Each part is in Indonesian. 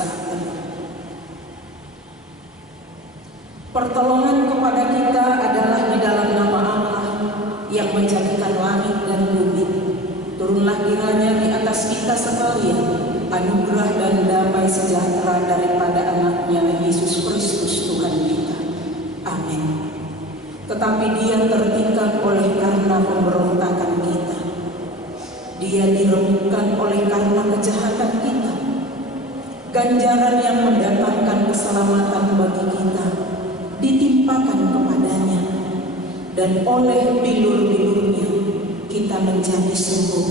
saat ini. Pertolongan kepada kita adalah di dalam nama Allah yang menjadikan langit dan bumi. Turunlah kiranya di atas kita sekalian anugerah dan damai sejahtera daripada anaknya Yesus Kristus Tuhan kita. Amin. Tetapi dia tertikam oleh karena pemberontakan kita. Dia diremukkan oleh karena kejahatan kita. Ganjaran yang mendatangkan keselamatan bagi kita ditimpakan kepadanya, dan oleh bilur-bilurnya kita menjadi sembuh.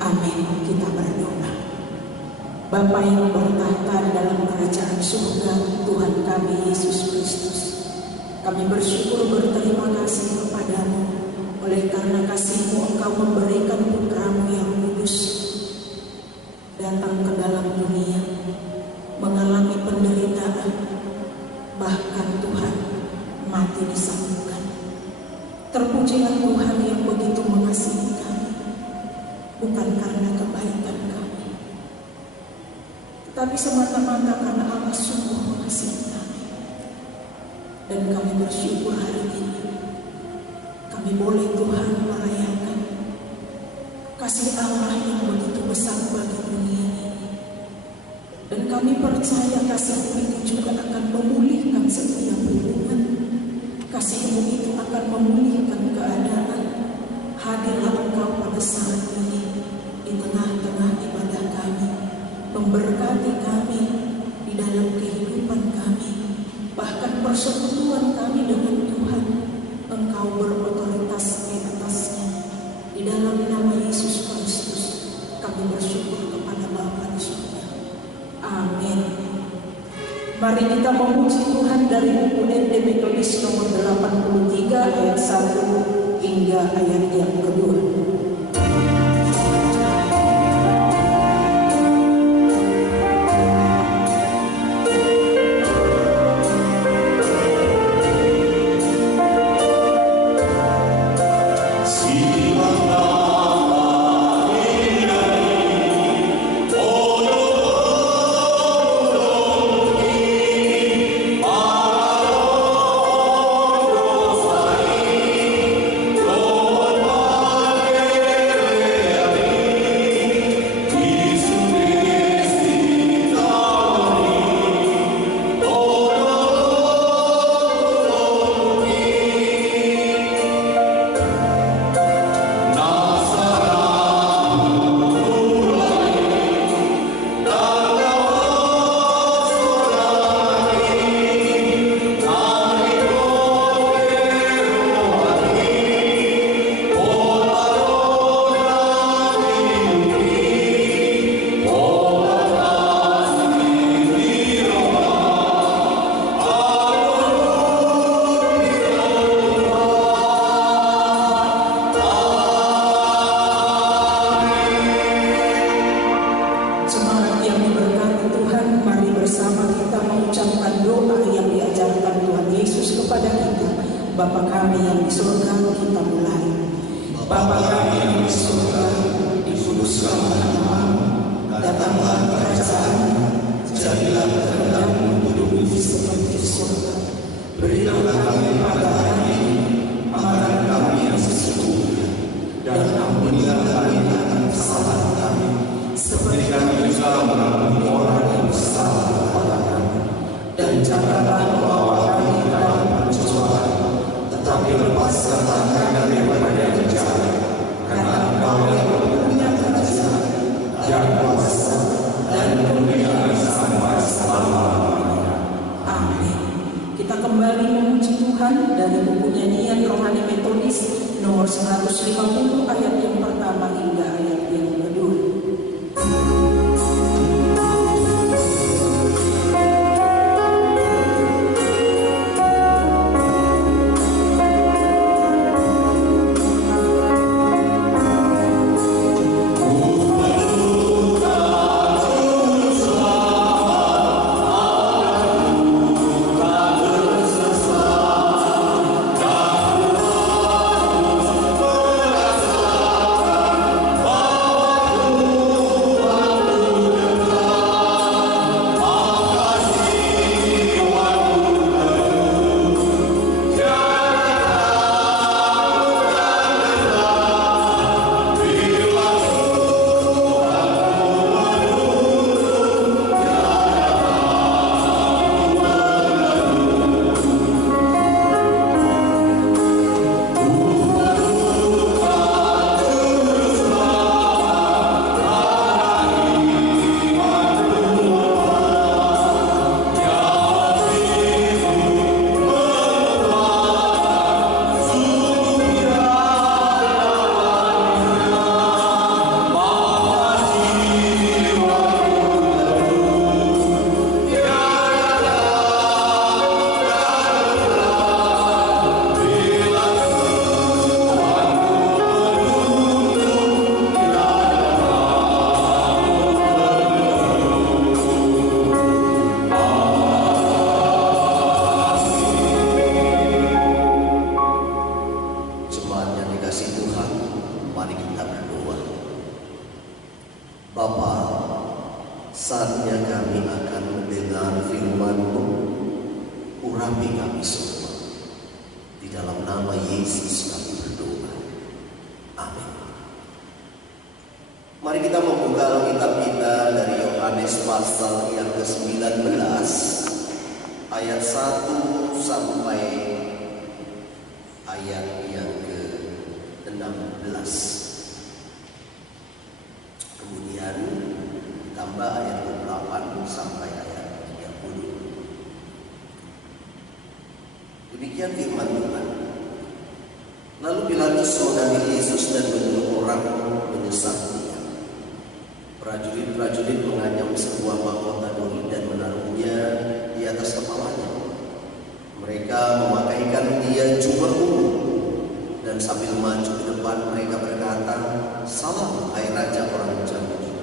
Amin. Kita berdoa. Bapa yang bertahta dalam kerajaan surga, Tuhan kami Yesus Kristus, kami bersyukur berterima kasih kepadamu oleh karena kasih-Mu Engkau memberikan putra-Mu yang kudus datang ke dalam dunia, mengalami penderitaan, bahkan Tuhan mati disalibkan. Terpujilah Tuhan yang begitu mengasihi kami, bukan karena kebaikan kami, tetapi semata-mata karena Allah sungguh mengasihi kami. Dan kami bersyukur hari ini kami boleh Tuhan merayakan kasih Allah yang begitu besar bagi dunia ini. Dan kami percaya kasih-Mu itu juga akan memulihkan setiap hubungan. Kasih-Mu itu akan memulihkan keadaan. Hadirlah Engkau pada saat ini di tengah-tengah ibadah kami, memberkati kami di dalam kehidupan kami, bahkan persekutuan kami dengan Tuhan. Engkau berotoritas di atasnya. Di dalam nama Yesus Kristus kami bersyukur kepada Bapa di surga. Amin. Mari kita memuji Tuhan dari buku ND Metodis nomor 83 ayat 1 hingga ayat yang kedua. Bapa kami yang di surga, kita mulai. Bapa kami yang di surga, dikuduskanlah nama-Mu, datanglah kerajaan-Mu, jadilah kehendak-Mu di bumi seperti di surga. Berilah kami pada hari ini makanan kami yang sesungguhnya, dan ampunilah kami akan kesalahan kami, seperti kami juga mengampuni orang yang bersalah kepada kami. Dan janganlah membawa kami ke dalam pencobaan, tetapi lepaskanlah kami daripada yang jahat, karena Engkau yang mempunyai kerajaan dan kuasa dan kemuliaan sampai selama-lamanya. Amin. Kita kembali memuji Tuhan dari buku nyanyian Rohani Metodis nomor 150 ayat yang pertama hingga ayat yang kedua. Oh dalam nama Yesus kami berdoa. Amin. Mari kita membuka Alkitab kita dari Yohanes pasal yang ke-19 ayat 1 sampai ayat yang ke-16. Kemudian ditambah ayat 28 sampai ayat 30. Demikian firman Tuhan. Lalu Pilatus memanggil Yesus dan menyuruh orang menyesat dia. Prajurit-prajurit menganyam sebuah mahkota duri dan menaruhnya di atas kepalanya. Mereka memakaikan dia jubah ungu, dan sambil maju ke depan mereka berkata, "Salam, hai Raja orang Yahudi."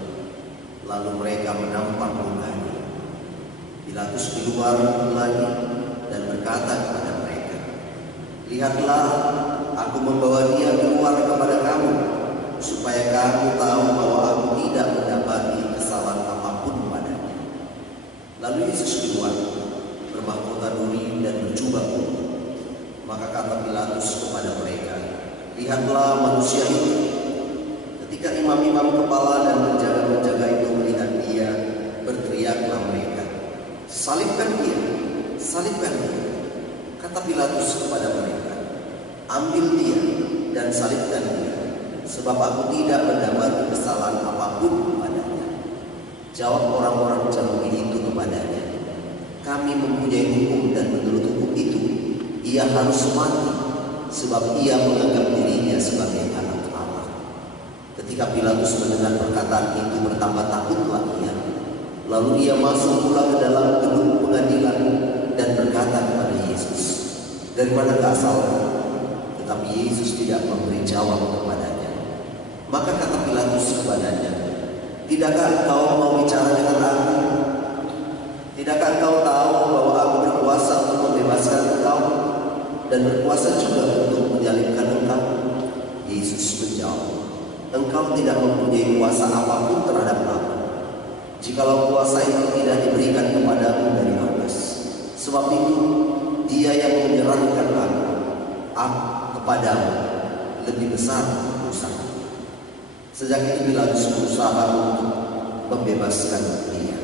Lalu mereka menampar mukanya. Pilatus keluar lagi dan berkata kepada mereka, "Lihatlah, aku membawa dia keluar kepada kamu, supaya kamu tahu bahwa aku tidak mendapati kesalahan apapun padanya." Lalu Yesus keluar, bermahkota duri dan berjubah ungu. Maka kata Pilatus kepada mereka, "Lihatlah manusia itu." Ketika imam-imam kepala dan penjaga-penjaga itu melihat dia, berteriaklah mereka, "Salibkan dia, salibkan dia." Kata Pilatus kepada mereka, "Ambil dia dan salibkan dia, sebab aku tidak mendapati kesalahan apapun padanya." Jawab orang-orang Yahudi itu kepadanya, "Kami mempunyai hukum, dan menurut hukum itu ia harus mati, sebab ia menganggap dirinya sebagai anak Allah." Ketika Pilatus mendengar perkataan itu, bertambah takutlah ia. Lalu ia masuk pula ke dalam gedung pengadilan dan berkata kepada Yesus, "Dari mana asalmu?" Tetapi Yesus tidak memberi jawab kepadanya. Maka kata Pilatus kepadanya, "Tidakkah engkau mau bicara dengan aku? Tidakkah engkau tahu bahwa aku berkuasa untuk membebaskan engkau dan berkuasa juga untuk menyalibkan engkau?" Yesus menjawab, "Engkau tidak mempunyai kuasa apapun terhadap aku, jikalau kuasa itu tidak diberikan kepadamu dari atas. Sebab itu dia yang menyerahkan aku kepadamu lebih besar urusan." Sejak itu Pilatus berusaha untuk membebaskan dia.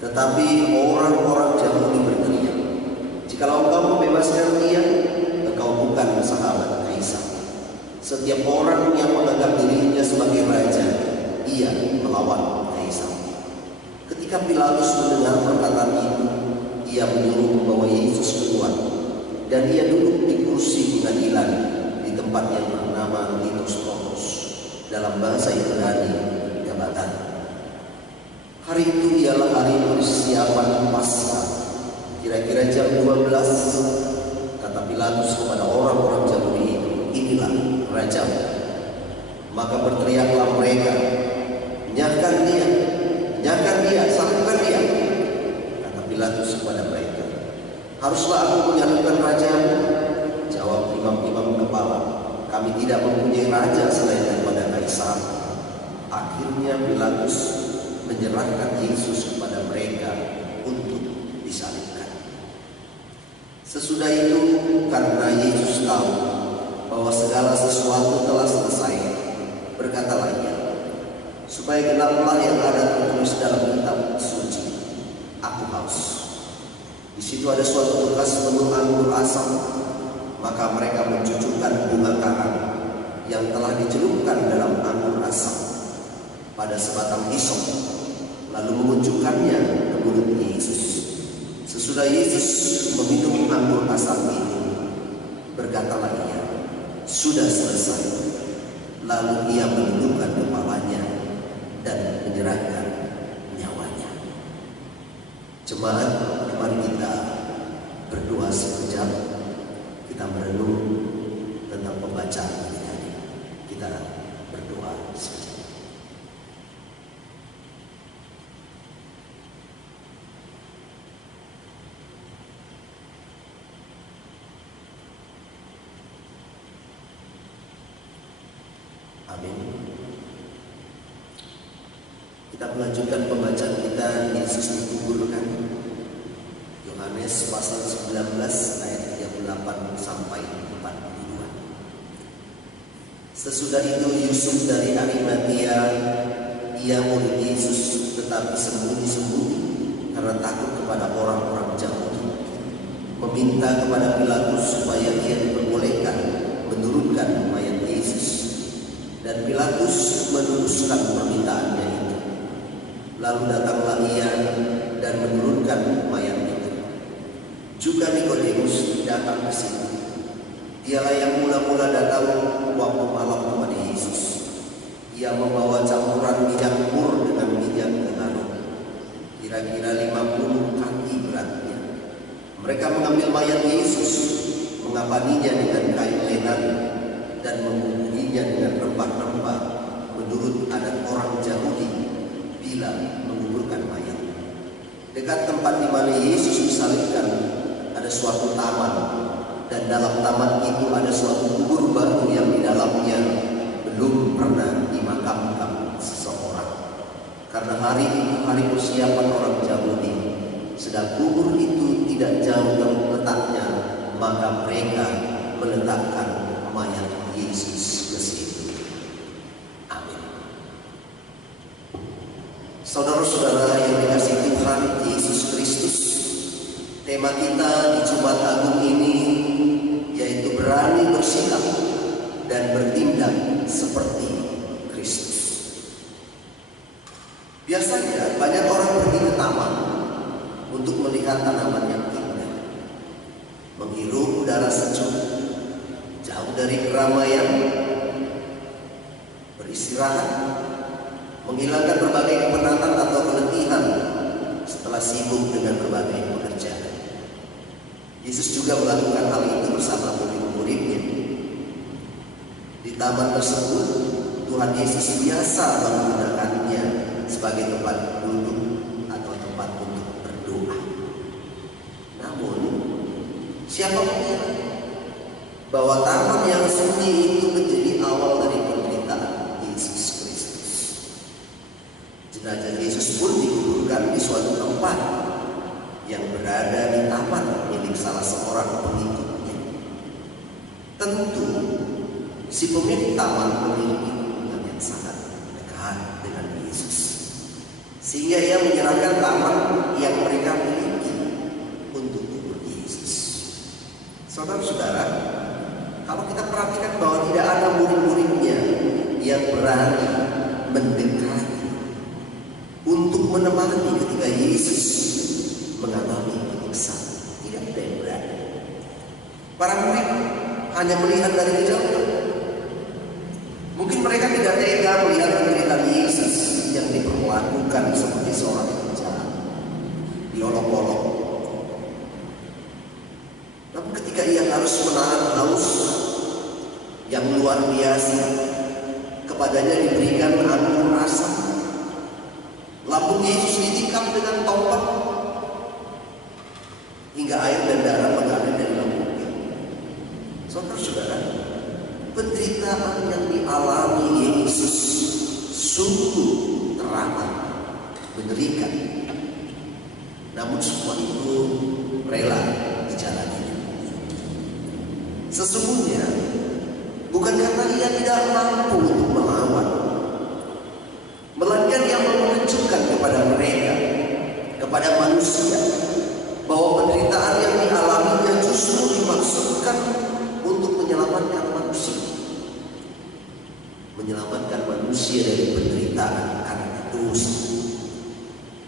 Tetapi orang-orang Yahudi berteriak, "Jikalau engkau membebaskan dia, engkau bukan sahabat Kaisar. Setiap orang yang menganggap dirinya sebagai raja, ia melawan Kaisar." Ketika Pilatus mendengar perkataan itu, ia menyuruh membawa Yesus keluar, dan ia duduk di kursi pengadilan di tempat yang bernama Litostrotos, dalam bahasa Ibrani Gabatan. Hari itu ialah hari persiapan Paskah. Kira-kira jam 12, kata Pilatus kepada orang-orang Yahudi, "Inilah rajamu." Maka berteriaklah mereka, "Nyahkan dia, nyahkan dia, salibkan dia." Kata Pilatus kepada mereka, "Haruslah aku menyalibkan rajamu?" Jawab imam-imam kepala, "Kami tidak mempunyai raja selain daripada Kaisar." Akhirnya Pilatus menyerahkan Yesus kepada mereka untuk disalibkan. Sesudah itu, karena Yesus tahu bahwa segala sesuatu telah selesai, berkatalah ia, "Supaya genaplah yang ada tertulis dalam kitab suci, aku haus." Di situ ada suatu bekas penuh anggur asam. Maka mereka mencucukkan bunga karang yang telah dicelupkan dalam anggur asam pada sebatang hisop, lalu mengunjukkannya ke mulut Yesus. Sesudah Yesus meminum anggur asam itu, berkatalah ia, "Sudah selesai." Lalu ia menundukkan kepalanya dan menyerahkan nyawanya. Jemaat, mari kita berdoa sekejap. Kita merenung tentang pembacaan kita. Kita berdoa sekejap. Amin. Kita melanjutkan pembacaan kita. Yesus dikuburkan. Yohanes pasal 19 ayat 38 sampai 40. Sesudah itu Yusuf dari Arimatea, ia murid Yesus, tetapi sembunyi-sembunyi karena takut kepada orang-orang Yahudi, meminta kepada Pilatus supaya ia diperbolehkan menurunkan mayat Yesus. Dan Pilatus meneruskan permintaannya itu. Lalu datanglah ia dan menurunkan mayat itu. Juga Nikodemus datang ke situ. Dialah yang mula-mula datang waktu malam kepada Yesus. Ia membawa campuran minyak mur dengan minyak mengandung, kira-kira 50 kaki beratnya. Mereka mengambil mayat Yesus, mengapaninya dengan kain lenan, dan membumbuinya dengan rempah-rempah menurut adat orang Yahudi bila menguburkan mayat. Dekat tempat di mana Yesus disalibkan ada suatu taman, dan dalam taman itu ada suatu kubur baru yang di dalamnya belum pernah dimakamkan seseorang. Karena hari itu hari persiapan orang Yahudi, sedang kubur itu tidak jauh dari letaknya, maka mereka meletakkan mayat Yesus ke situ. Amin. Saudara-saudara yang dikasihi Tuhan Yesus Kristus, tema kita di Jumat Agung ini yaitu berani bersikap dan bertindak seperti Kristus. Biasanya banyak orang pergi ke taman untuk melihat tanaman yang indah, menghirup udara sejuk, jauh dari keramaian, beristirahat, menghilangkan berbagai kepenatan atau keletihan setelah sibuk dengan berbagai pekerjaan. Yesus juga melakukan hal itu bersama murid-muridnya. Di taman tersebut, Tuhan Yesus biasa menggunakannya sebagai tempat duduk atau tempat untuk berdoa. Namun, siapa mengira bahwa taman yang sunyi itu menjadi awal dari penderitaan Yesus Kristus? Jenazah Yesus pun dikuburkan di suatu tempat yang berada di taman milik salah seorang pengikutnya. Tentu si pemilik taman memiliki hubungan yang sangat dekat dengan Yesus, sehingga ia menyerahkan taman yang mereka miliki untuk kubur Yesus. Saudara-saudara, kalau kita perhatikan bahwa tidak ada murid-muridnya yang berani mendekati untuk menemani ketika Yesus mengalami penyiksaan, tidak ada yang berani. Para murid hanya melihat dari kejauhan. Mungkin mereka tidak tega melihat penderitaan Yesus yang diperlakukan seperti seorang penjahat, diolok-olok. Namun ketika ia harus menahan haus yang luar biasa, kepadanya diberikan anggur rasa. Lambung Yesus ditikam dengan tombak hingga air dan darah mengalir dari lambungnya. Saudara-saudara, penderitaan yang dialami Yesus sungguh teramat mengerikan. Namun semua itu rela dijalani. Sesungguhnya bukan karena ia tidak mampu untuk melawan, melainkan ia menunjukkan kepada mereka, kepada manusia, bahwa penderitaan yang dialaminya justru dimaksudkan untuk menyelamatkan manusia. Menyelamatkan manusia dari penderitaan karena dosa.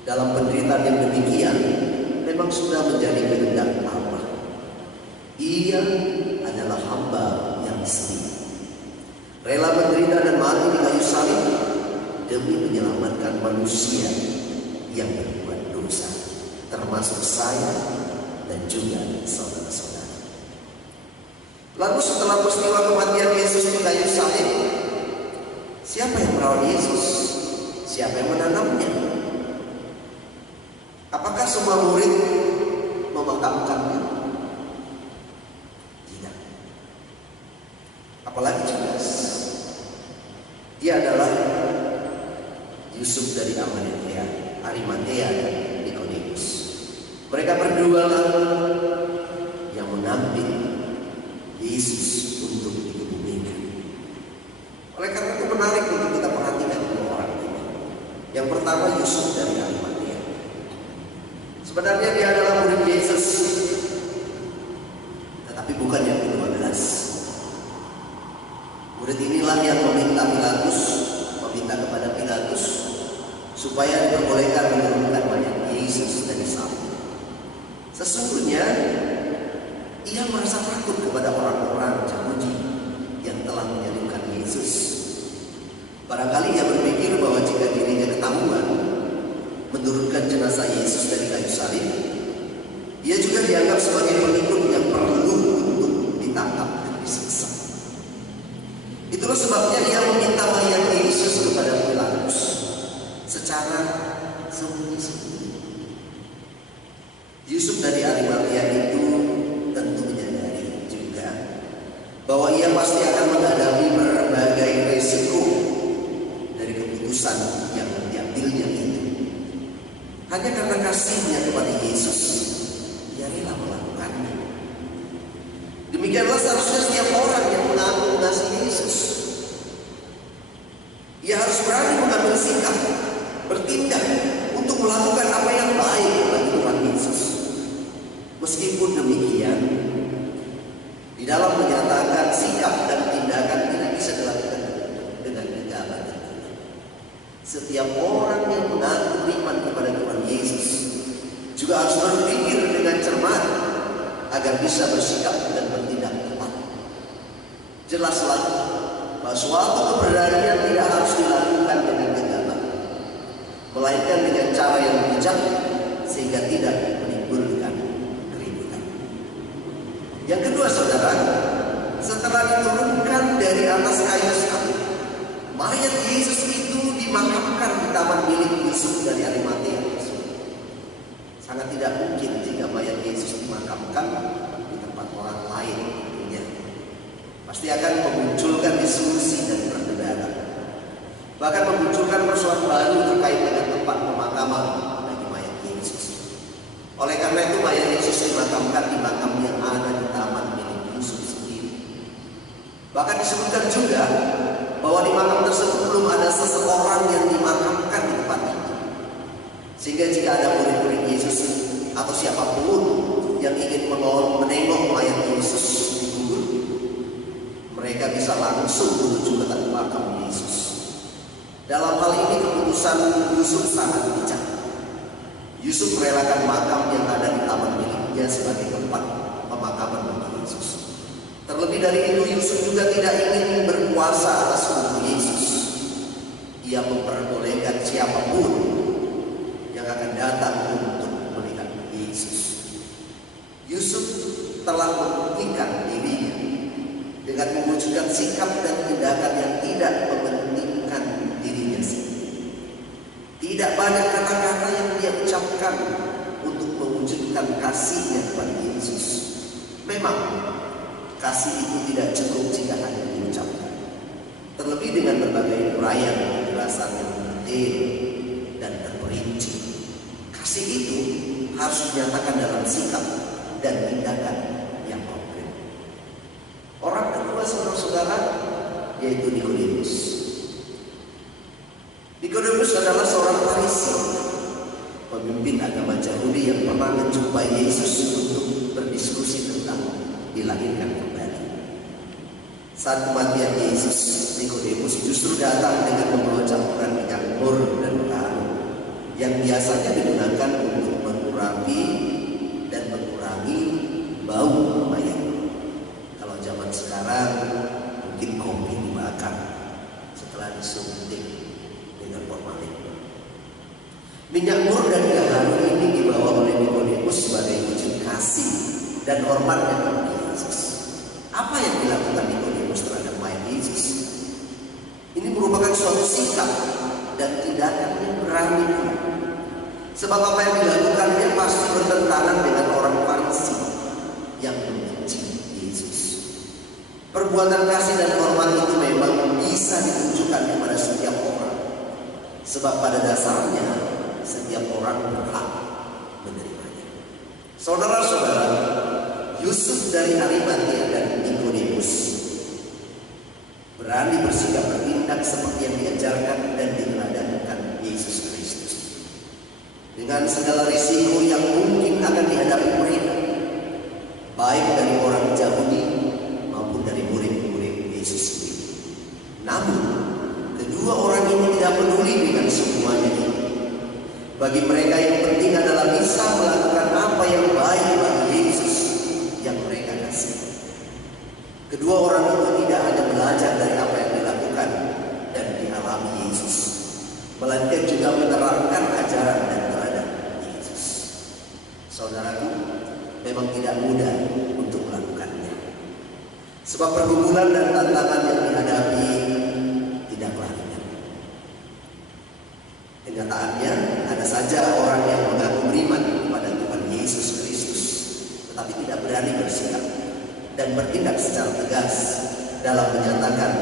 Dalam penderitaan yang demikian memang sudah menjadi kehendak Allah. Ia adalah hamba yang setia, rela menderita dan mati di kayu salib demi menyelamatkan manusia yang berbuat dosa, termasuk saya dan juga saudara-saudara. Lalu setelah peristiwa kematian Yesus di kayu salib, siapa yang merawat Yesus? Siapa yang menanamnya? Apakah semua murid memakamkannya? Tidak. Apalagi Judas. Dia adalah Yusuf dari Arimatea dan Nikodemus. Mereka berdua yang mengambil Yesus untuk dikebumikan. Yang pertama, Yusuf dari Arimatea. Sebenarnya dia adalah murid Yesus, tetapi bukan yang ke-12. Murid inilah yang meminta kepada Pilatus supaya diperbolehkan menurunkan mayat Yesus dari salib. Sesungguhnya ia merasa takut kepada orang-orang Yahudi yang telah menyalibkan Yesus. Barangkali ia berpikir bahwa jika dirinya ketahuan menurunkan jenazah Yesus dari kayu salib, ia juga dianggap sebagai pengikut yang perlu untuk ditangkap dan disiksa. Itulah sebabnya ia meminta mayat Yesus kepada Pilatus secara sembunyi-sembunyi. Yusuf dari Arimatea itu tentu menyadari juga bahwa ia pasti akan menghadapi berbagai resiko dari keputusan yang diambilnya itu. Hanya karena kasihnya kepada Yesus, ia rela melakukannya. Demikianlah seharusnya setiap orang yang mengaku mengasihi Yesus. Ia harus berani mengambil sikap, bertindak untuk melakukan apa yang baik bagi Tuhan Yesus. Meskipun demikian, di dalam menyatakan sikap dan tindakan tidak bisa dilakukan dengan gegabah. Setiap orang yang mengaku iman kepada Tuhan Yesus juga harus berpikir dengan cermat agar bisa bersikap dan bertindak tepat. Jelaslah bahwa suatu keberanian tidak harus dilakukan dengan gegabah, melainkan dengan cara yang bijak sehingga tidak menimbulkan keributan. Yang kedua, saudara, setelah diturunkan dari atas kayu salib, mayat Yesus itu dimakamkan di taman milik Yusuf dari Arimatea. Sangat tidak mungkin jika mayat Yesus dimakamkan di tempat orang lain. Pasti akan memunculkan diskusi dan perbedaan, bahkan memunculkan persoalan baru terkait dengan tempat pemakaman bagi mayat Yesus. Oleh karena itu mayat Yesus dimakamkan di makam yang ada di taman milik Yusuf sendiri. Bahkan disebutkan juga bahwa di makam tersebut belum ada seseorang yang dimakamkan di tempat itu. Sehingga jika ada murid-murid Yesus atau siapapun yang ingin menengok mayat Yesus dikubur, mereka bisa langsung menuju ke tempat makam Yesus. Dalam hal ini keputusan Yusuf sangat bijak. Yusuf merelakan makam yang ada di taman miliknya sebagai tempat pemakaman bagi Yesus. Terlebih dari itu, Yusuf juga tidak ingin berkuasa atas tubuh Yesus. Ia memperbolehkan siapapun yang akan datang untuk melihat Yesus. Yusuf telah membuktikan dirinya dengan mewujudkan sikap dan tindakan yang tidak mementingkan dirinya sendiri. Tidak banyak kata-kata yang dia ucapkan untuk mewujudkan kasihnya kepada Yesus. Memang kasih itu tidak cukup jika hanya diucapkan. Terlebih dengan berbagai uraian penjelasan yang detail dan terperinci. Kasih itu harus dinyatakan dalam sikap dan tindakan yang konkret. Orang kedua, saudara-saudara, yaitu Nikodemus. Nikodemus adalah seorang Farisi, pemimpin agama Yahudi yang pernah menjumpai Yesus untuk berdiskusi tentang dilahirkan kembali. Saat kematian Yesus, Nikodemus justru datang dengan membawa campuran minyak mur dan garam yang biasanya digunakan untuk mengurangi bau mayat. Kalau zaman sekarang mungkin kopi dibakar setelah disuntik dengan formalin. Minyak mur dan garam ini dibawa oleh Nikodemus sebagai wujud kasih dan hormatnya kepada Yesus. Apa yang dilakukan Nikodemus terhadap mayat Yesus? Ini merupakan suatu sikap dan tindakan yang berani. Sebab apa yang dilakukannya pasti bertentangan dengan orang Farisi yang membenci Yesus. Perbuatan kasih dan hormat itu memang bisa ditunjukkan kepada setiap orang. Sebab pada dasarnya setiap orang berhak menerimanya. Saudara-saudara, Yusuf dari Arimatea dan Nikodemus berani bersikap bertindak seperti yang diajarkan dan diteladankan Yesus Kristus. dengan segala risiko yang mungkin akan dihadapi mereka, baik dari orang Yahudi maupun dari murid-murid Yesus sendiri. Namun, kedua orang ini tidak peduli dengan semuanya ini. Bagi mereka yang penting adalah bisa melakukan apa yang baik bagi Yesus yang mereka kasih. Kedua orang itu tidak hanya belajar dari apa yang dilakukan dan dialami Yesus, melainkan juga menerangkan ajaran dan teladan Yesus. Saudaraku, memang tidak mudah untuk melakukannya, sebab pergumulan dan tantangan yang dihadapi tidaklah ringan. Kenyataannya, ada saja orang yang mengaku beriman kepada Tuhan Yesus Kristus, tetapi tidak berani bersikap dan bertindak secara tegas dalam menyatakan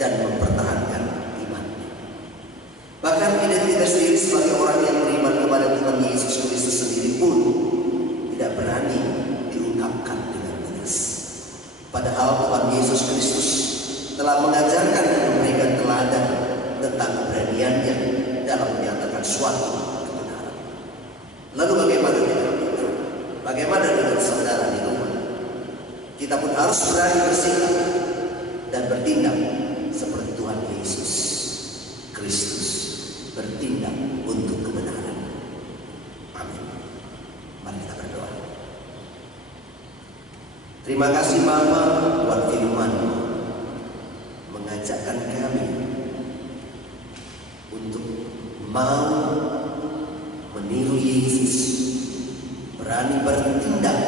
dan mempertahankan imannya. Bahkan identitas diri sebagai orang yang beriman kepada Tuhan Yesus Kristus sendiri pun tidak berani diungkapkan dengan tegas. Padahal Tuhan Yesus Kristus telah mengajarkan dan memberikan teladan tentang keberaniannya dalam menyatakan suatu kebenaran. Lalu bagaimana dengan kita? Bagaimana dengan saudara di rumah? Kita pun harus berani bersikap dan bertindak seperti Tuhan Yesus Kristus bertindak untuk kebenaran. Amin. Mari kita berdoa. Terima kasih Bapa buat firman-Mu, mengajakkan kami untuk mau meniru Yesus, berani bertindak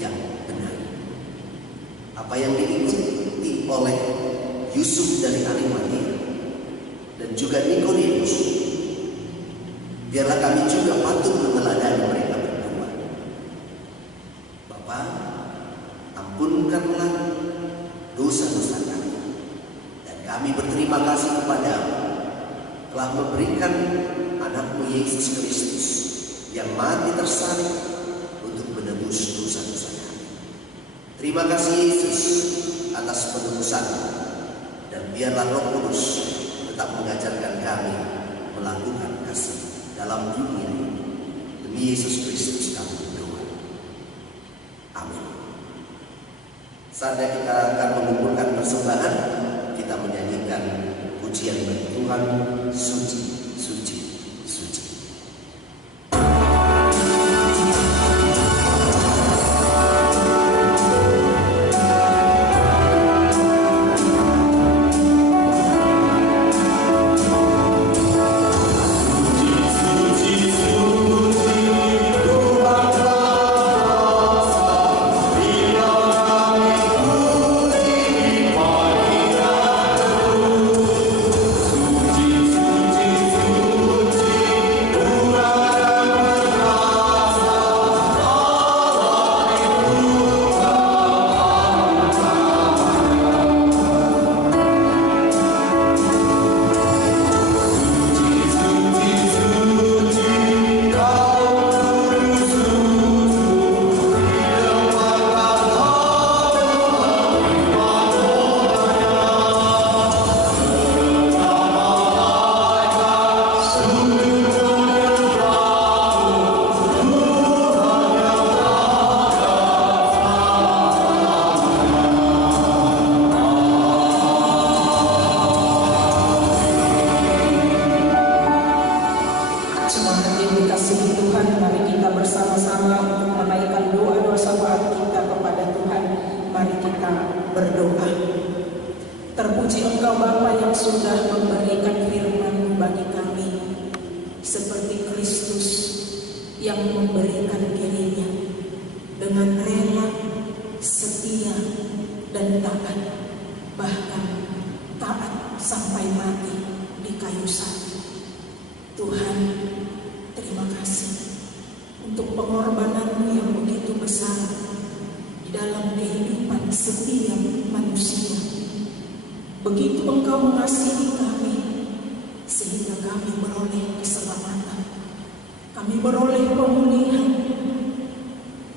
yang benar. Apa yang diikuti oleh Yusuf dari Arimatia dan juga Nikodemus, biarlah kami juga patut meneladani mereka berdua. Bapa, ampunkanlah dosa-dosa kami, dan kami berterima kasih kepadamu telah memberikan anakmu Yesus Kristus yang mati tersalib untuk menebus dosa-dosa kami. Terima kasih Yesus atas penebusan, dan biarlah Roh Kudus tetap mengajarkan kami melakukan kasih dalam dunia ini. Demi Yesus Kristus kami berdoa. Amin. Saatnya kita akan mengumpulkan persembahan. Kita menyanyikan pujian bagi Tuhan, suci, suci, suci. Terpuji Engkau Bapa yang sudah memberikan firman-Mu bagi kami, seperti Kristus yang memberikan dirinya dengan rela, setia, dan taat, bahkan taat sampai mati di kayu salib. Tuhan, terima kasih untuk pengorbanan-Mu yang begitu besar di dalam kehidupan setiap manusia. Begitu Engkau mengasihi kami, sehingga kami beroleh keselamatan. Kami beroleh pemulihan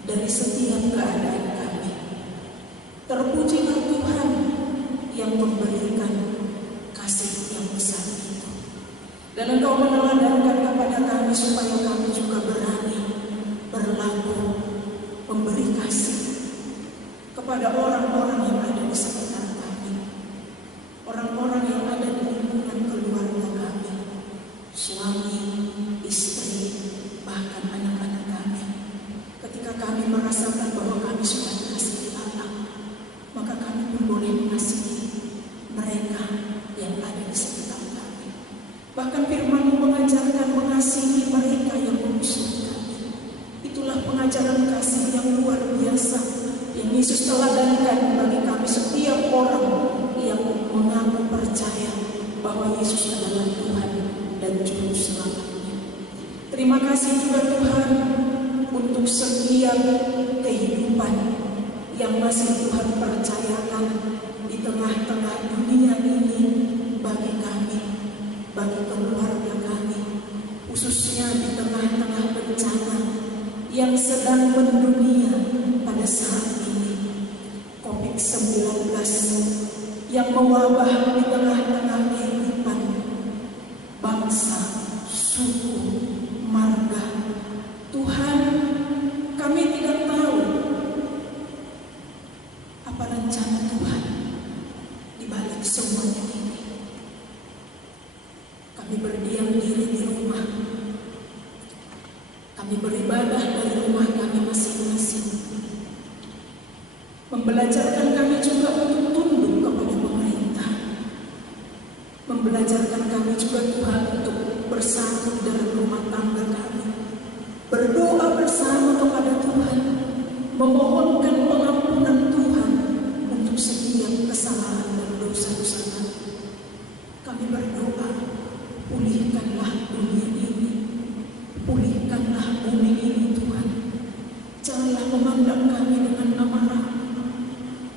dari setiap keadaan kami. Terpujilah Tuhan yang memberikan kasih yang besar itu. Dan Engkau meneladankan kepada kami supaya kami juga berani berlaku, memberi kasih kepada orang-orang yang ada di sekitar kami, orang-orang yang ada di lingkungan keluarga kami, suami, istri, bahkan anak-anak kami. Ketika kami merasakan bahwa kami sudah dikasihi Allah, maka kami pun boleh mengasihi mereka yang ada di sekitar kami. Bahkan firman-Mu mengajarkan mengasihi mereka yang memusuhi kami. Itulah pengajaran kasih yang luar biasa yang Yesus teladankan bagi kami setiap orang yang mengaku percaya bahwa Yesus adalah Tuhan dan Juru Selamatnya. Terima kasih juga Tuhan untuk setiap kehidupan yang masih Tuhan percayakan di tengah-tengah dunia ini bagi kami, bagi keluarga kami, khususnya di tengah-tengah bencana yang sedang mendunia pada saat ini, COVID-19 yang mewabah di tengah-tengah kehidupan bangsa, suku, marga. Tuhan, kami tidak tahu apa rencana Tuhan di balik semuanya ini. Kami berdiam diri di rumah. Kami beribadah dari rumah kami masing-masing. Membelajarkan kami juga untuk tunduk kepada pemerintah. Membelajarkan kami juga Tuhan untuk bersatu dalam rumah tangga kami. Berdoa bersama kepada Tuhan, memohonkan pengampunan Tuhan untuk setiap kesalahan dan dosa-dosa kami. Kami berdoa, pulihkanlah dunia ini, pulihkanlah bumi ini Tuhan. Janganlah memandang kami dengan amarah,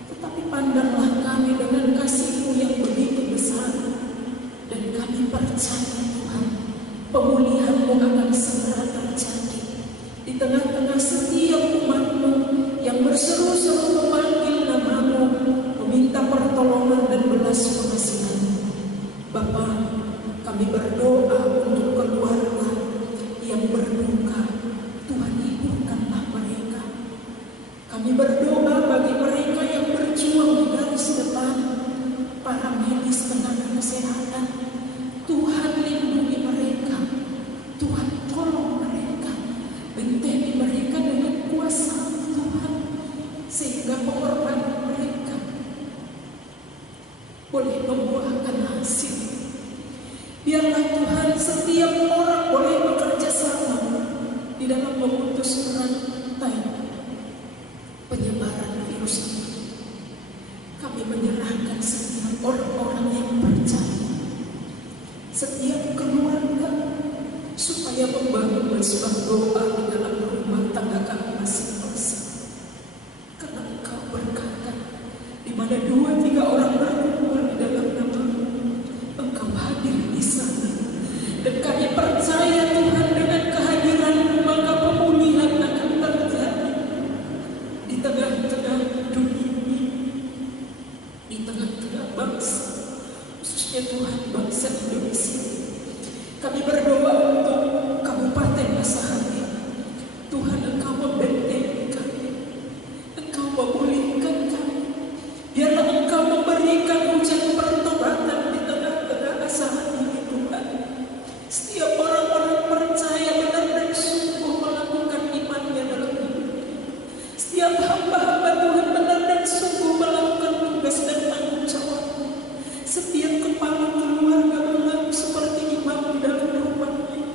tetapi pandanglah kami dengan kasih-Mu yang begitu besar. Dan kami percaya Tuhan, pemulihan-Mu akan segera terjadi di tengah-tengah setiap umat-Mu yang berseru-seru memanggil nama-Mu, meminta pertolongan dan belas kasihan. Bapa, kami berdoa untuk keluarga yang berduka. Tuhan, hiburkanlah mereka. Kami berdoa bagi mereka yang berjuang di garis depan, para medis, tenaga kesehatan. Tuhan, lindungi mereka. Tuhan, tolong mereka. Benteni mereka dengan kuasa Tuhan, sehingga pengorbanan mereka boleh membuahkan hasil. Biarlah Tuhan setiap orang boleh bekerja sama di dalam memutus rantai penyebaran virus ini. Kami menyerahkan setiap orang-orang yang percaya, setiap keluarga, supaya membangun bersama doa di dalam rumah tangga kami masing-masing. Karena Engkau berkata, di mana 2-3 orang berkumpul di dalam nama-Mu, Engkau hadir di sana. Dan kami percaya Tuhan, dengan kehadiran-Mu maka pemulihan akan terjadi di tengah-tengah dunia ini, di tengah-tengah bangsa, khususnya Tuhan bangsa Indonesia. Kami berdoa untuk Kabupaten Asahan. Tuhan, Engkau membentengi kami, Engkau memulihkan kami. Biarlah Engkau memberikan hujan pertobatan di tengah-tengah Asahan ini Tuhan. Setiap orang-orang percaya benar dan sungguh melakukan imannya dalam hidupnya. Setiap hamba-hamba Tuhan benar dan sungguh melakukan tugas dan tanggung jawabnya. Setiap kepala keluarga berlaku seperti imam di dalam rumahnya.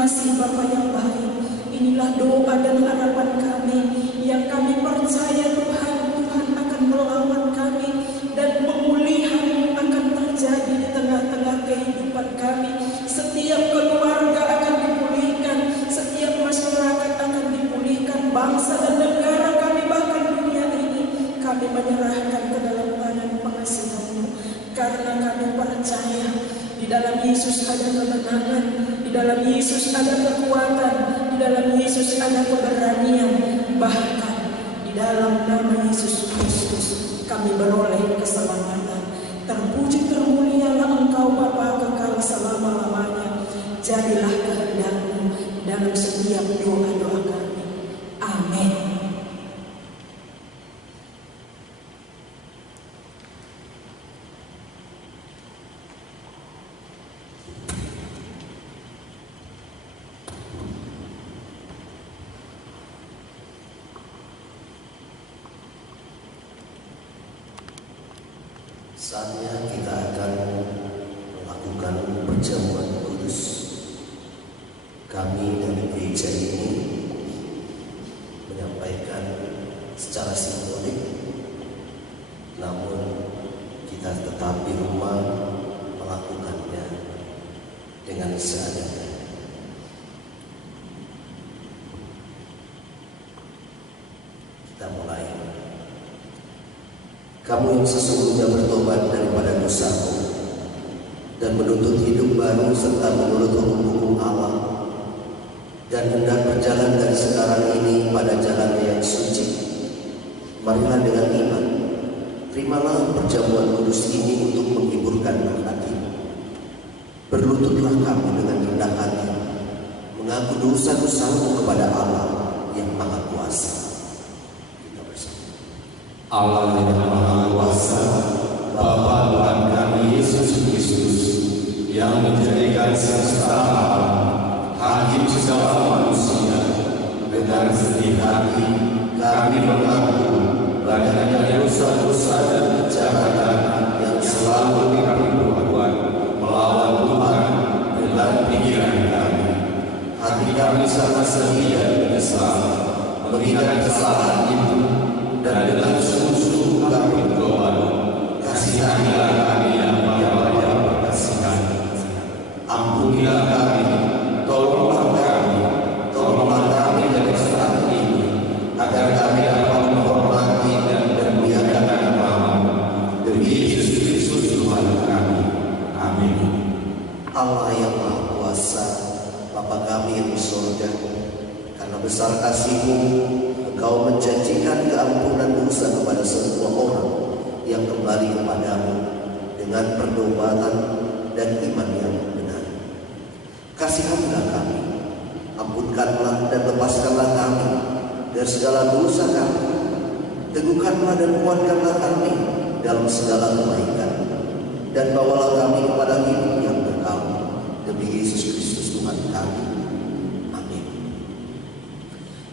kasih Bapa yang baik. Inilah doa dan harapan kami yang kami percaya Tuhan akan melawan kami dan pemulihan akan terjadi di tengah-tengah kehidupan kami. Setiap keluarga akan dipulihkan, setiap masyarakat akan dipulihkan, bangsa dan negara kami bahkan dunia ini kami menyerahkan ke dalam tangan pengasihan-Mu, karena kami percaya di dalam Yesus ada kemenangan, di dalam Yesus ada kekuatan, di dalam Yesus ada keberanian, bahkan di dalam nama Yesus Kristus kami beroleh keselamatan. Terpuji termulialah Engkau Bapa kekal selama-lamanya. Jadilah kehendak-Mu dalam setiap doa-doa kami. Amin. Saatnya kita akan melakukan perjamuan kudus. Kami dari gereja ini menyampaikan secara simbolik, namun kita tetap di rumah melakukannya dengan seadanya. Kita mulai. Kamu yang sesungguhnya bertobat daripada dosamu dan menuntut hidup baru serta menurut hukum-hukum Allah, dan hendak berjalan dari sekarang ini pada jalannya yang suci, marilah dengan iman terimalah perjamuan kudus ini untuk menghiburkan hatimu. Berlututlah kamu dengan rendah hati, mengaku dosa-dosamu kepada Allah yang Maha Kuasa. Allah yang Maha Kuasa, Bapa Tuhan kami Yesus Kristus, yang menjadikan semesta alam, hakim segala manusia, dengan sedih hati kami mengaku banyaknya dosa-dosa dan kejahatan yang selalu kami perbuat melawan Tuhan dengan pikiran kami. Hati kami sangat sedih dan menyesal mengingat kesalahan itu, dan dengan sungguh-sungguh kami berdoa, kasihanilah kami yang banyak berkasihan. Ampunilah kami, tolonglah kami dari saat ini, agar kami dapat menghormati dan memuliakan nama-Mu demi Yesus Kristus Tuhan kami. Amin. Allah yang Maha Kuasa, Bapa kami yang di surga, karena besar kasih-Mu, Engkau menjanjikan keampunan dosa kepada semua orang yang kembali kepadamu dengan pertobatan dan iman yang benar. Kasihanilah kami, ampunkanlah dan lepaskanlah kami dari segala dosa kami, teguhkanlah dan kuatkanlah kami dalam segala kebaikan, dan bawalah kami kepada hidup yang kekal demi Yesus Kristus Tuhan kami.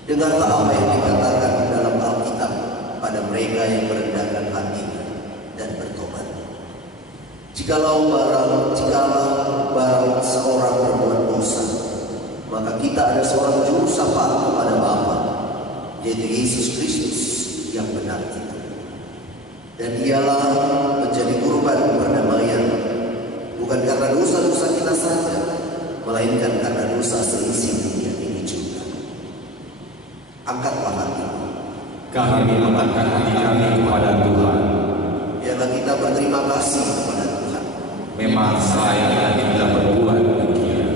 Dengarlah apa yang dikatakan dalam Alkitab pada mereka yang merendahkan hatinya dan bertobat. Jikalau barang seorang berbuat dosa, maka kita ada seorang juru syafaat kepada Bapa, yaitu Yesus Kristus yang benar itu. Dan Ialah menjadi kurban perdamaian, bukan karena dosa-dosa kita saja, melainkan karena dosa seisi dunia ini juga. Angkatlah hatimu. Kami mengangkat hati kami kepada Tuhan. Biarlah kita berterima kasih kepada Tuhan. Memang selayaknya kita berbuat demikian.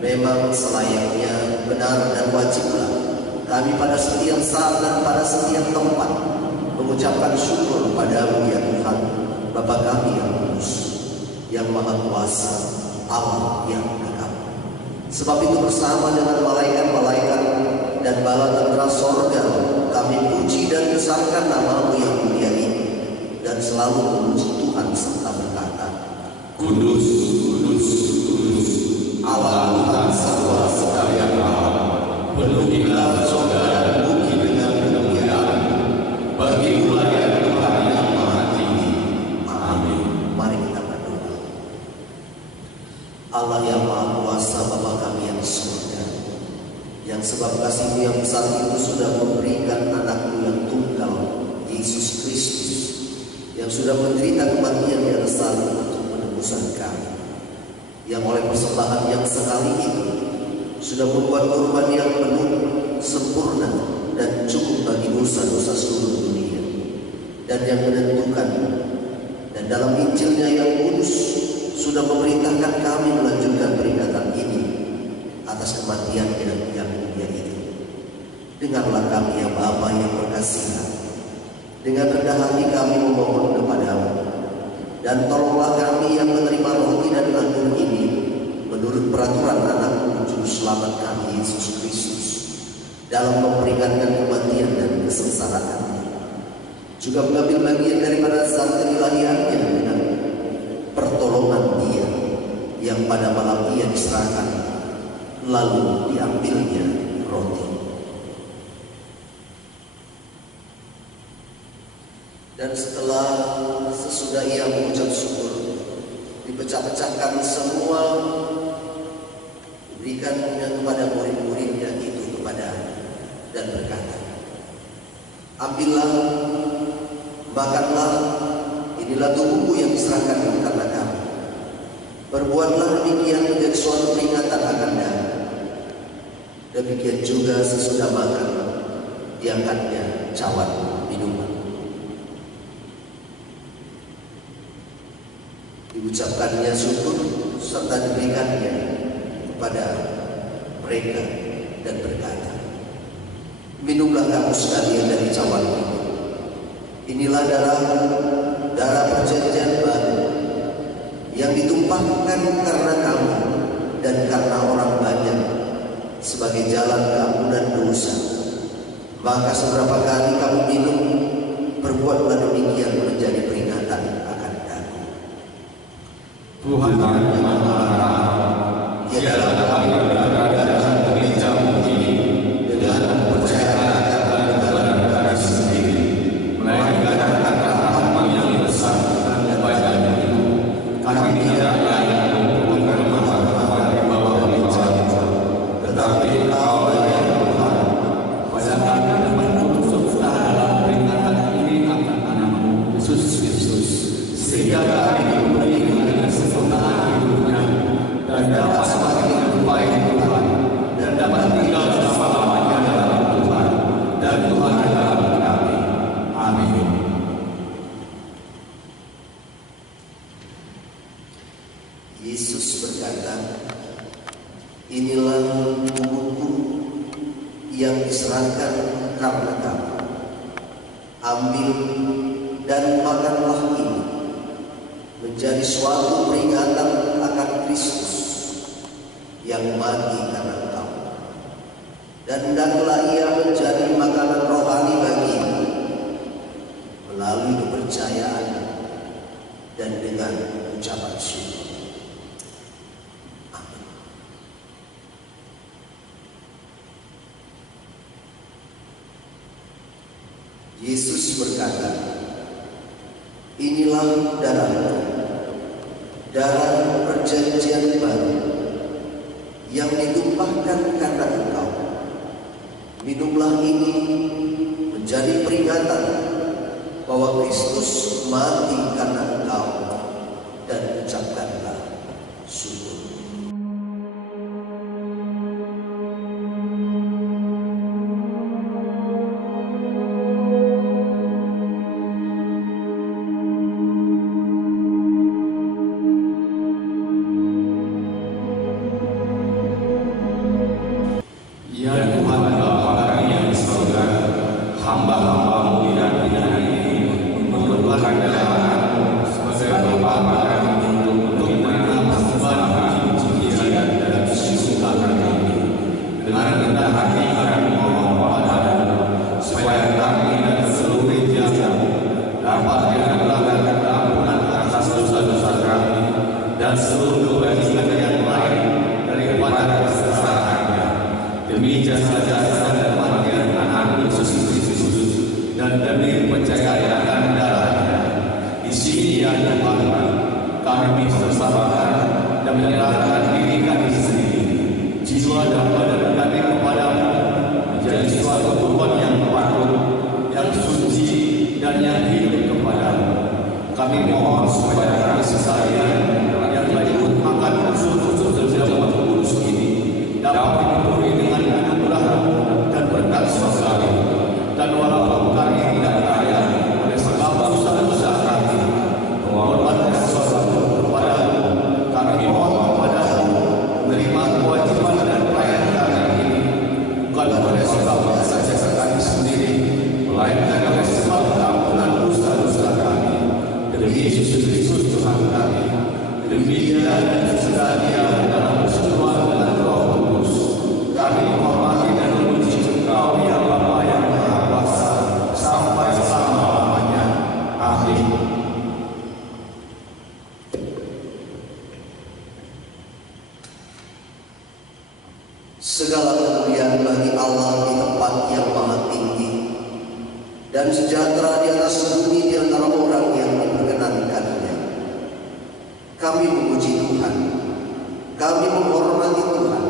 Memang selayaknya, benar dan wajiblah kami pada setiap saat dan pada setiap tempat mengucapkan syukur padamu ya Tuhan, Bapa kami yang kudus, yang Maha Kuasa, Allah yang kekal. Sebab itu bersama dengan malaikat-malaikat dan bala tentara sorga kami puji dan besarkan nama-Mu yang mulia ini, dan selalu memuji Tuhan serta berkata, Kudus, kudus, kudus, Allah Tuhan Sarwa sekalian alam. Penuhilah surga dan bumi dengan kemuliaan. Bagi-Mu ya Tuhan yang Maha Tinggi. Amin. Mari kita berdoa. Allah yang Maha Kuasa, Bapa kami yang di surga, yang sebab kasih-Mu yang besar itu sudah memberikan anak-Mu yang tunggal, Yesus Kristus, yang sudah menderita kematian di atas salib untuk penebusan kami, yang oleh persembahan yang sekali itu sudah membuat korban yang penuh, sempurna, dan cukup bagi dosa-dosa seluruh dunia, dan yang menentukan, dan dalam Injilnya yang kudus sudah memerintahkan kami melanjutkan peringatan ini atas kematian yang mulia itu. Dengarlah kami ya Bapa yang berkasihan, dengan rendah hati kami memohon kepadamu, dan tolonglah kami yang menerima roti dan anggur ini menurut peraturan anak-Mu Juru Selamat kami Yesus Kristus, dalam memperingatkan kematian dan kesengsaraannya, juga mengambil bagian daripada zat keilahiannya dengan pertolongan Dia yang pada malam Ia diserahkan, lalu diambilnya roti. Dan sesudah Ia mengucap syukur, dipecah-pecahkan semua, diberikannya kepada murid-muridnya itu kepada, dan berkata, ambillah, makanlah, inilah tubuhku yang diserahkan karena kamu. Perbuatlah demikian menjadi suatu peringatan akan Dia. Demikian juga sesudah makan, diangkatnya cawan minuman. Diucapkannya syukur serta diberikannya kepada mereka dan berkata, minumlah kamu sekalian dari cawan ini. Inilah darah perjanjian baru yang ditumpahkan karena kamu dan karena orang banyak sebagai jalan keampunan dosa. Maka seberapa kali kamu minum, perbuatlah demikian menjadi peringatan akan Aku. Tuhan yang Maha Tiada kami berada dalam gereja-Mu ini dengan percaya akan kebenaran sendiri, melainkan karena Hak-Mu yang besar dan banyak itu, kami tidak layak untuk menerima di bawah gereja, tetapi Engkau ya Tuhan, pada kami dapat turut serta dalam peringatan ini akan anak-Mu Yesus Kristus, sehingga kami diberi dengan kesempurnaan hidupnya dan dapat semakin menyerupai Tuhan, dan dapat tinggal selama-lamanya dalam Tuhan, dan Tuhan dalam kami. Amin. Yesus berkata, inilah tubuhku yang diserahkan karena kamu. Ambil dan makanlah ini menjadi suatu peringatan akan Kristus yang mati karena engkau, dan hendaklah Ia menjadi makanan rohani bagimu melalui kepercayaan dan dengan ucapan syukur. Amin. Yesus berkata, inilah darahku, darah perjanjian baru yang ditumpahkan karena engkau. Minumlah ini menjadi peringatan bahwa Kristus mati karena engkau, dan ucapkanlah syukur. Ya Tuhan Bapa kami yang di surga, hamba-hamba-Mu yang hina ini memerlukan darah-Mu sebagai Bapa kami untuk menerima persembahan puji-pujian dan syukur kami ini. Dengan rendah hati kami memohon kepada-Mu supaya kami dan seluruh gereja-Mu dapat mendapatkan ampunan atas dosa-dosa kami dan seluruh kebajikan yang lain daripada kesesatan, demi jasa-jasa dan kematian anak Yesus Kristus, dan demi percayaan darahnya. Di sini ya Tuhan, kami mempersembahkan dan menyerahkan diri kami sendiri, jiwa dan badan kami kepada-Mu Segala kemuliaan bagi Allah di tempat yang maha tinggi, dan sejahtera di atas bumi di antara orang yang diperkenankannya. Kami memuji Tuhan, kami menghormati Tuhan,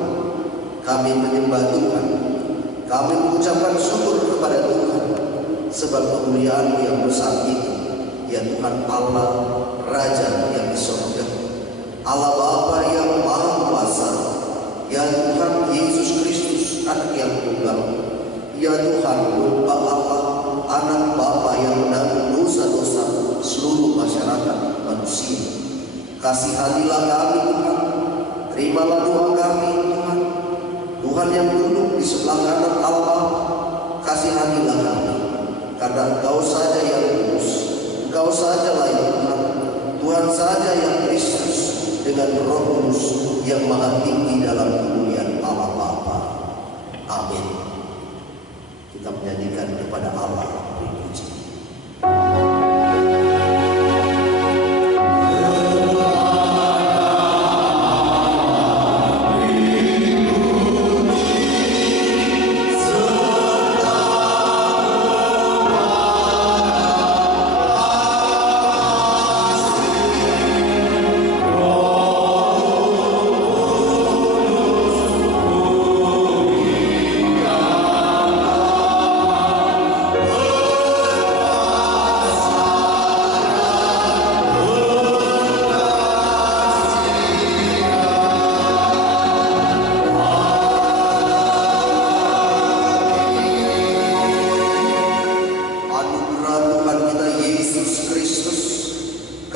kami menyembah Tuhan, kami mengucapkan syukur kepada Tuhan, sebab kemuliaan-Mu yang besar itu, ya Tuhan Allah, Raja yang di surga, Allah Bapa yang maha kuasa, ya Tuhan Yesus Kristus, Anak yang tunggal, ya Tuhan domba Allah, Anak Bapa yang menanggung dosa-dosa seluruh masyarakat manusia. Kasihanilah kami Tuhan, terimalah doa kami Tuhan. Tuhan yang duduk di sebelah kanan Allah, kasihanilah kami, karena Engkau saja yang kudus, Engkau sajalah yang Tuhan, Tuhan saja yang Kristus, dengan Roh Kudus yang maha tinggi dalam kemuliaan Allah Bapa. Amin. Kita menyanyikan kepada Allah puji.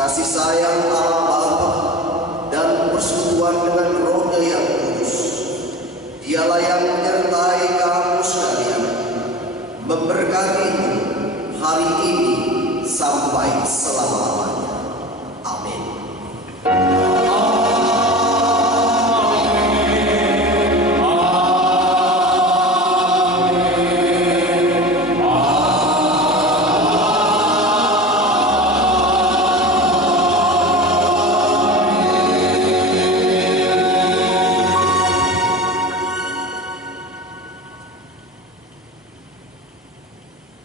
Kasih sayang Allah Bapa dan persekutuan dengan Roh-Nya yang kudus, Dialah yang menyertai kamu sekalian, memberkati hari ini sampai selama-lamanya. Amin.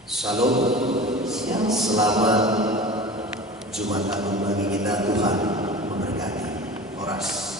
Shalom, selamat Jumat Agung bagi kita. Tuhan memberkati. Oras.